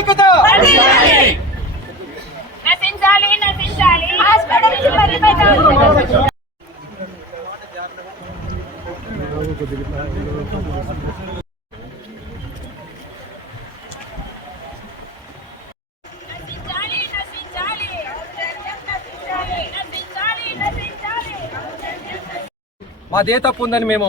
ఐక్యత మాదే తప్పు ఉందని మేము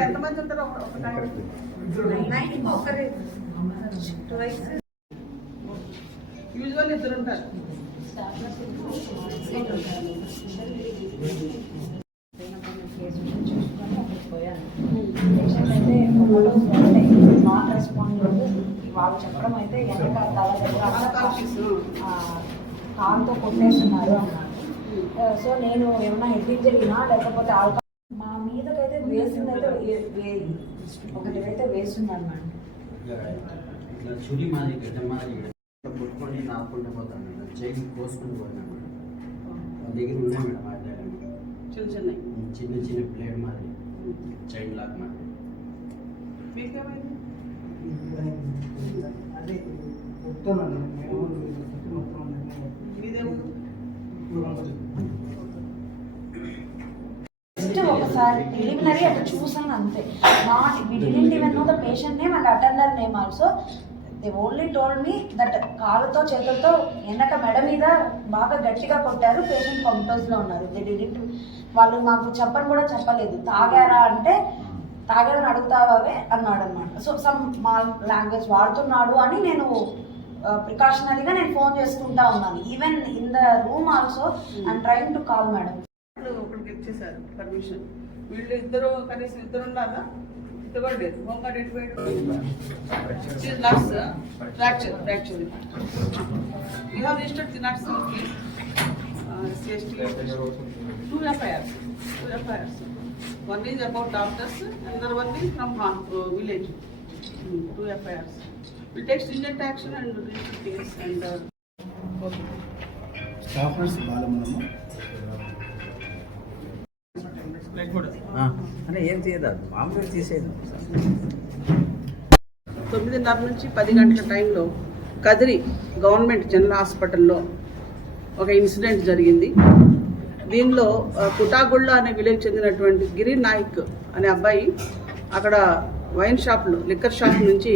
ఎంతమంది ఉంటారు యూజువల్ ఇద్దరు ఉంటారు రెస్పాండింగ్ వాళ్ళు చెప్పడం అయితే వెనక తల దగ్గర ఆ, కాలుతో కొట్టేస్తున్నారు అన్నారు. సో నేను ఏమన్నా హెడ్ ఇంజరీనా లేకపోతే ఆల్కహాల్ మా మీదకైతే వేసింది అయితే వే- వే- ఒకటి అయితే వేస్తుంది అనమాట ఇట్లా చుడి మాది గడ్డ మాది పుట్టుకొని నాకుంటూ పోతాను మేడం చేయి కోసుకొని పోయినా మేడం దగ్గర ఉన్నాయి మేడం ఆ చిన్న చిన్నవి. చిన్న చిన్న ప్లేట్ మాది. చైన్ లాక్ మాది. అదే మొత్తం మీదేముంది? జస్ట్ ఒకసారి ప్రిలిమినరీ అట్లా చూసాను అంతే. Not we didn't even know the patient name and attender name also they only told me that కాలుతో చేతులతో వెనక మెడ మీద బాగా గట్టిగా కొట్టారు పేషెంట్ కాంటోస్ ఉన్నారు. దే డిడెంట్ వాళ్ళు నాకు చెప్పని కూడా చెప్పలేదు. తాగారా అంటే తాగారని అడుగుతావే అన్నాడు అనమాట సో సమ్ మా లాంగ్వేజ్ వాడుతున్నాడు అని నేను ప్రికాషనరీగా నేను ఫోన్ చేసుకుంటా ఉన్నాను. Even in the room also I'm trying to call madam ఇచ్చేసారు పర్మిషన్ వీళ్ళు ఇద్దరు కనీసం ఇద్దరు ఉండాలా ఇద్దరు కూడా లేదు హోంగార్డ్ ఎటు పోయాడు nurse fracture fracture you have registered the nurse two FIRs two FIRs one is about doctors under one is from village two FIRs will take stringent action and register case and okay staff nurse Balammanamma అంటే ఏం చేయదు మామూలుగా తీసేది తొమ్మిదిన్నర నుంచి పది గంటల టైంలో కదిరి గవర్నమెంట్ జనరల్ హాస్పిటల్లో ఒక ఇన్సిడెంట్ జరిగింది. దీనిలో కుటాగుళ్ళ అనే విలేజ్ చెందినటువంటి గిరి నాయక్ అనే అబ్బాయి అక్కడ వైన్ షాప్లో లిక్కర్ షాప్ నుంచి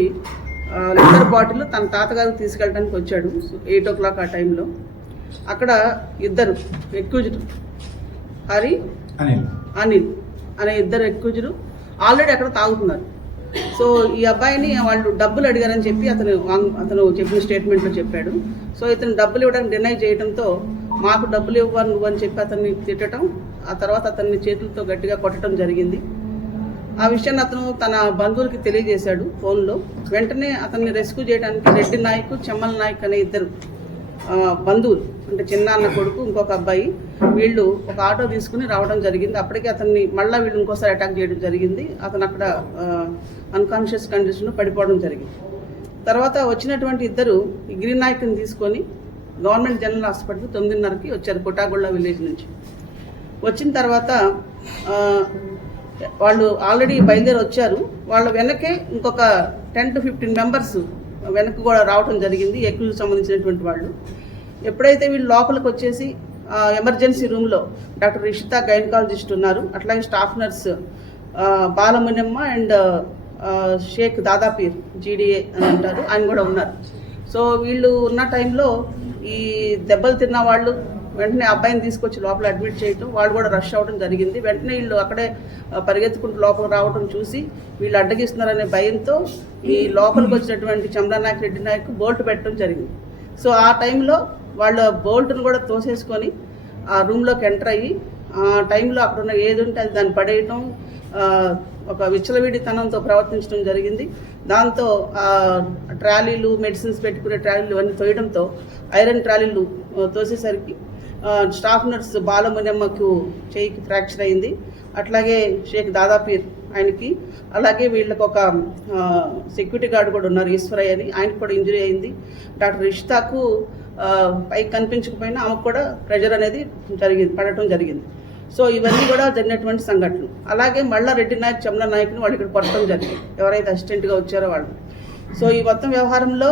లిక్కర్ బాటిల్ తన తాతగారికి తీసుకెళ్ళడానికి వచ్చాడు. ఎయిట్ ఓ క్లాక్ ఆ టైంలో. అక్కడ ఇద్దరు ఎక్యూజ్డ్ హరి అనిల్. అనిల్ అనే ఇద్దరు ఎక్యూజులు ఆల్రెడీ అక్కడ తాగుతున్నారు. సో ఈ అబ్బాయిని వాళ్ళు డబ్బులు అడిగారని చెప్పి అతను అతను చెప్పిన స్టేట్మెంట్లో చెప్పాడు. సో ఇతను డబ్బులు ఇవ్వడానికి డినై చేయడంతో మాకు డబ్బులు ఇవ్వను నువ్వు అని చెప్పి అతన్ని తిట్టడం ఆ తర్వాత అతన్ని చేతులతో గట్టిగా కొట్టడం జరిగింది. ఆ విషయాన్ని అతను తన బంధువులకి తెలియజేశాడు ఫోన్లో. వెంటనే అతన్ని రెస్క్యూ చేయడానికి రెడ్డి నాయక్ చెమ్మల నాయక్ అనే ఇద్దరు బంధువులు అంటే చిన్నాన్న కొడుకు ఇంకొక అబ్బాయి వీళ్ళు ఒక ఆటో తీసుకుని రావడం జరిగింది. అప్పటికే అతన్ని మళ్ళీ వీళ్ళు ఇంకోసారి అటాక్ చేయడం జరిగింది. అతను అక్కడ అన్కాన్షియస్ కండిషన్లో పడిపోవడం జరిగింది. తర్వాత వచ్చినటువంటి ఇద్దరు గ్రీన్ నాయక్ని తీసుకొని గవర్నమెంట్ జనరల్ హాస్పిటల్ తొమ్మిదిన్నరకి వచ్చారు కొటాగొళ్ళ విలేజ్ నుంచి. వచ్చిన తర్వాత వాళ్ళు ఆల్రెడీ బయలుదేరి వచ్చారు. వాళ్ళ వెనకే ఇంకొక టెన్ టు ఫిఫ్టీన్ మెంబర్స్ వెనక్కి కూడా రావడం జరిగింది ఎక్కువ సంబంధించినటువంటి వాళ్ళు. ఎప్పుడైతే వీళ్ళు లోపలికి వచ్చేసి ఎమర్జెన్సీ రూమ్లో డాక్టర్ రిషిత గైనకాలజిస్ట్ ఉన్నారు అట్లాగే staff nurse Balamunamma and Shaik Dadapeer GDA అని అంటారు ఆయన కూడా ఉన్నారు. సో వీళ్ళు ఉన్న టైంలో ఈ దెబ్బలు తిన్న వాళ్ళు వెంటనే అబ్బాయిని తీసుకొచ్చి లోపల అడ్మిట్ చేయటం వాళ్ళు కూడా రష్ అవ్వడం జరిగింది. వెంటనే వీళ్ళు అక్కడే పరిగెత్తుకుంటూ లోపల రావడం చూసి వీళ్ళు అడ్డగిస్తున్నారనే భయంతో ఈ లోపలికి వచ్చినటువంటి చంద్రనాయక్ రెడ్డి నాయక్ బోల్ట్ పెట్టడం జరిగింది. సో ఆ టైంలో వాళ్ళ బోల్ట్ను కూడా తోసేసుకొని ఆ రూమ్లోకి ఎంటర్ అయ్యి ఆ టైంలో అక్కడ ఉన్న ఏది ఉంటే అది దాన్ని పడేయటం ఒక విచ్చలవిడితనంతో ప్రవర్తించడం జరిగింది. దాంతో ఆ ట్రాలీలు మెడిసిన్స్ పెట్టుకునే ట్రాలీలు అన్నీ తోయడంతో ఐరన్ ట్రాలీలు తోసేసరికి స్టాఫ్ నర్స్ బాలమునెమ్మకు చేయికి ఫ్రాక్చర్ అయింది. అట్లాగే షేక్ దాదాపీర్ ఆయనకి అలాగే వీళ్ళకి ఒక సెక్యూరిటీ గార్డ్ కూడా ఉన్నారు ఈశ్వరయ్య అని. ఆయనకు కూడా ఇంజరీ అయింది. డాక్టర్ రిష్తాకు పైకి కనిపించకపోయినా ఆమెకు కూడా ప్రెజర్ అనేది జరిగింది పడటం జరిగింది. సో ఇవన్నీ కూడా జరిగినటువంటి సంఘటనలు. అలాగే మళ్ళా రెడ్డి నాయక్ చమల నాయక్ని వాళ్ళు ఇక్కడ కొట్టడం జరిగింది. ఎవరైతే అసిస్టెంట్గా వచ్చారో వాళ్ళు. సో ఈ మొత్తం వ్యవహారంలో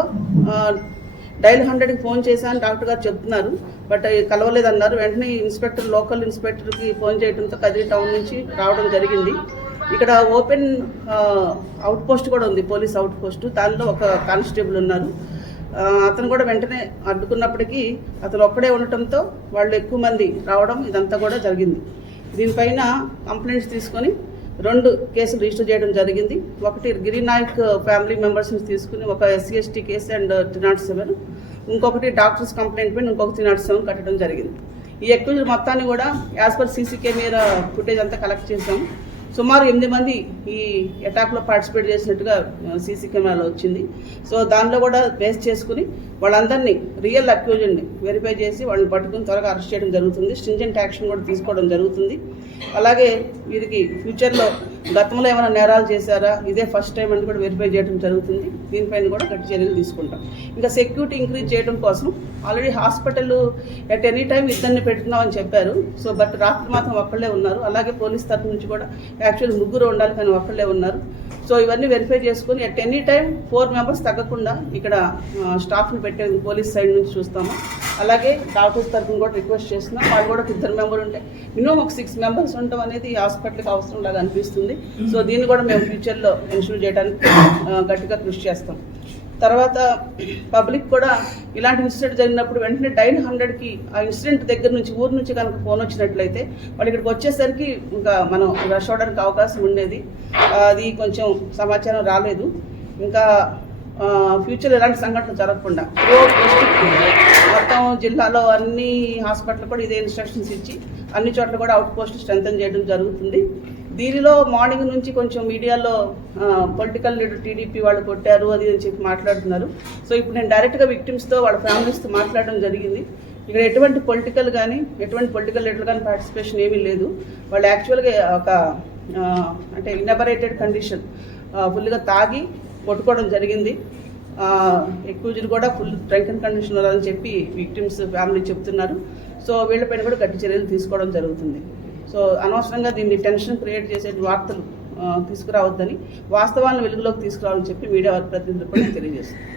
డైల్ హండ్రెడ్కి ఫోన్ చేశాను డాక్టర్ గారు చెప్తున్నారు బట్ కలవలేదన్నారు. వెంటనే ఇన్స్పెక్టర్ లోకల్ ఇన్స్పెక్టర్కి ఫోన్ చేయడంతో కదిరి టౌన్ నుంచి రావడం జరిగింది. ఇక్కడ ఓపెన్ అవుట్ పోస్ట్ కూడా ఉంది పోలీస్ అవుట్ పోస్ట్. దానిలో ఒక కానిస్టేబుల్ ఉన్నారు. అతను కూడా వెంటనే అడ్డుకున్నప్పటికీ అతను ఒక్కడే ఉండటంతో వాళ్ళు ఎక్కువ మంది రావడం ఇదంతా కూడా జరిగింది. దీనిపైన కంప్లైంట్స్ తీసుకొని రెండు కేసులు రిజిస్టర్ చేయడం జరిగింది. ఒకటి గిరినాయక్ ఫ్యామిలీ మెంబర్స్ని తీసుకుని ఒక SC ST case and three not seven ఇంకొకటి డాక్టర్స్ కంప్లైంట్ పైన ఇంకొక త్రీ నాట్ సెవెన్ కట్టడం జరిగింది. ఈ ఎక్కువ మొత్తాన్ని కూడా as per CC camera footage అంతా కలెక్ట్ చేసాం సుమారు ఎనిమిది మంది ఈ అటాక్లో పార్టిసిపేట్ చేసినట్టుగా సీసీ కెమెరాలో వచ్చింది. సో దానిలో కూడా బేస్ చేసుకుని వాళ్ళందరినీ రియల్ అక్యూజన్ని వెరిఫై చేసి వాళ్ళని పట్టుకుని త్వరగా అరెస్ట్ చేయడం జరుగుతుంది. స్ట్రింజెంట్ యాక్షన్ కూడా తీసుకోవడం జరుగుతుంది. అలాగే వీరికి ఫ్యూచర్లో గతంలో ఏమైనా నేరాలు చేశారా? ఇదే ఫస్ట్ టైం అని కూడా వెరిఫై చేయడం జరుగుతుంది. దీనిపైన కూడా గట్టి చర్యలు తీసుకుంటాం. ఇంకా సెక్యూరిటీ ఇంక్రీజ్ చేయడం కోసం already hospital at any time ఇద్దరిని పెడుతున్నామని చెప్పారు. సో బట్ రాత్రి మాత్రం ఒక్కళ్ళే ఉన్నారు. అలాగే పోలీస్ తరఫు నుంచి కూడా యాక్చువల్ ముగ్గురు ఉండాలి కానీ ఒక్కళ్ళే ఉన్నారు. సో ఇవన్నీ వెరిఫై చేసుకుని at any time four members తగ్గకుండా ఇక్కడ స్టాఫ్ని పెట్టే పోలీస్ సైడ్ నుంచి చూస్తాము. అలాగే డాక్టర్స్ తరఫున కూడా రిక్వెస్ట్ చేస్తున్నాం. వాళ్ళు కూడా ఒక ఇద్దరు మెంబర్ ఉంటే మినిమం ఒక సిక్స్ మెంబర్స్ ఉండటం అనేది హాస్పిటల్కి అవసరం లాగా అనిపిస్తుంది. సో దీన్ని కూడా మేము ఫ్యూచర్లో ఎన్షూర్ చేయడానికి గట్టిగా కృషి చేస్తాం. తర్వాత పబ్లిక్ కూడా ఇలాంటి ఇన్సిడెంట్ జరిగినప్పుడు వెంటనే డైన్ హండ్రెడ్కి ఆ ఇన్సిడెంట్ దగ్గర నుంచి ఊరు నుంచి కనుక ఫోన్ వచ్చినట్లయితే వాళ్ళు ఇక్కడికి వచ్చేసరికి ఇంకా మనం రష్ అవడానికి అవకాశం ఉండేది. అది కొంచెం సమాచారం రాలేదు. ఇంకా ఫ్యూచర్ ఎలాంటి సంఘటనలు జరగకుండా. మొత్తం జిల్లాలో అన్ని హాస్పిటల్ కూడా ఇదే ఇన్స్ట్రక్షన్స్ ఇచ్చి అన్ని చోట్ల కూడా అవుట్ పోస్ట్ స్ట్రెంగ్ చేయడం జరుగుతుంది. దీనిలో మార్నింగ్ నుంచి కొంచెం మీడియాలో పొలిటికల్ లీడర్ టీడీపీ వాళ్ళు కొట్టారు అది అని చెప్పి మాట్లాడుతున్నారు. సో ఇప్పుడు నేను డైరెక్ట్గా విక్టిమ్స్తో వాళ్ళ ఫ్యామిలీస్తో మాట్లాడడం జరిగింది. ఇక్కడ ఎటువంటి పొలిటికల్ కానీ ఎటువంటి పొలిటికల్ లీడర్ కానీ పార్టిసిపేషన్ ఏమీ లేదు. వాళ్ళు యాక్చువల్గా ఒక అంటే ఇనబరేటెడ్ కండిషన్ ఫుల్గా తాగి కొట్టుకోవడం జరిగింది. ఎక్కువ కూడా ఫుల్ డ్రంకన్ కండిషన్ అని చెప్పి విక్టిమ్స్ ఫ్యామిలీ చెప్తున్నారు. సో వీళ్ళపైన కూడా గట్టి చర్యలు తీసుకోవడం జరుగుతుంది. సో అనవసరంగా దీన్ని టెన్షన్ క్రియేట్ చేసే వార్తలు తీసుకురావద్దని వాస్తవాలను వెలుగులోకి తీసుకురావాలని చెప్పి మీడియా ప్రతినిధులు కూడా తెలియజేస్తుంది